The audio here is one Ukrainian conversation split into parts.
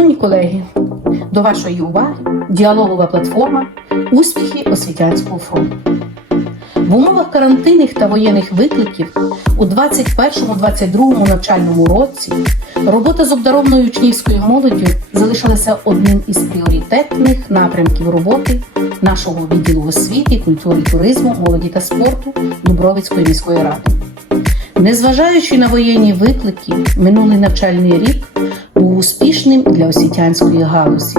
Шановні колеги, до вашої уваги діалогова платформа Успіхи освітянського фронту. В умовах карантинних та воєнних викликів у 21-22 навчальному році робота з обдарованою учнівською молоддю залишилася одним із пріоритетних напрямків роботи нашого відділу освіти, культури туризму, молоді та спорту Дубровицької міської ради. Незважаючи на воєнні виклики, минулий навчальний рік успішним для освітянської галузі.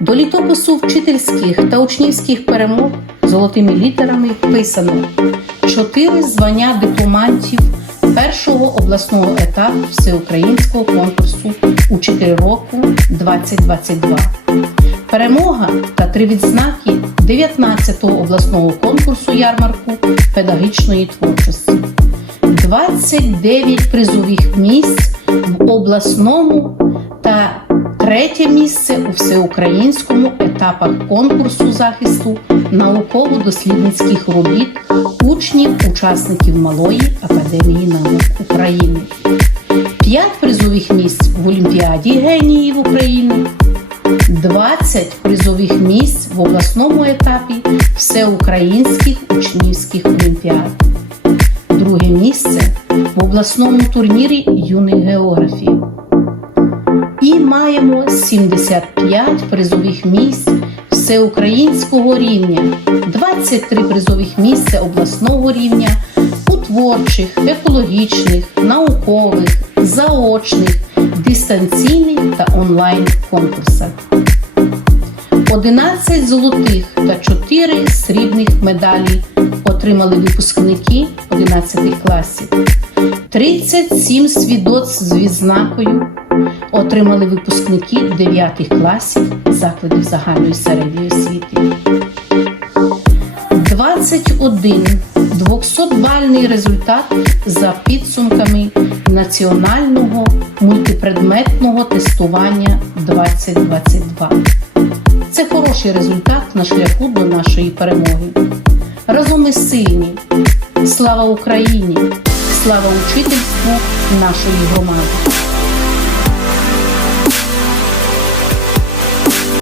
До літопису вчительських та учнівських перемог золотими літерами вписано чотири звання дипломантів першого обласного етапу всеукраїнського конкурсу Учитель року 2022. Перемога та три відзнаки 19-го обласного конкурсу ярмарку педагогічної творчості. 29 призових місць в обласному третє місце у всеукраїнському етапах конкурсу захисту науково-дослідницьких робіт учнів, учасників Малої академії наук України. 5 призових місць в Олімпіаді геніїв України. 20 призових місць в обласному етапі всеукраїнських учнівських олімпіад друге місце в обласному турнірі юних географів. І маємо 75 призових місць всеукраїнського рівня, 23 призових місця обласного рівня у творчих, екологічних, наукових, заочних, дистанційних та онлайн конкурсах. 11 золотих та 4 срібних медалі отримали випускники 11 класів. 37 свідоцтв з відзнакою отримали випускники 9 класів закладів загальної середньої освіти. 21 200-бальний результат за підсумками національного мультипредметного тестування 2022. Це хороший результат на шляху до нашої перемоги. Разом ми сильні. Слава Україні! Слава учительству нашої громади!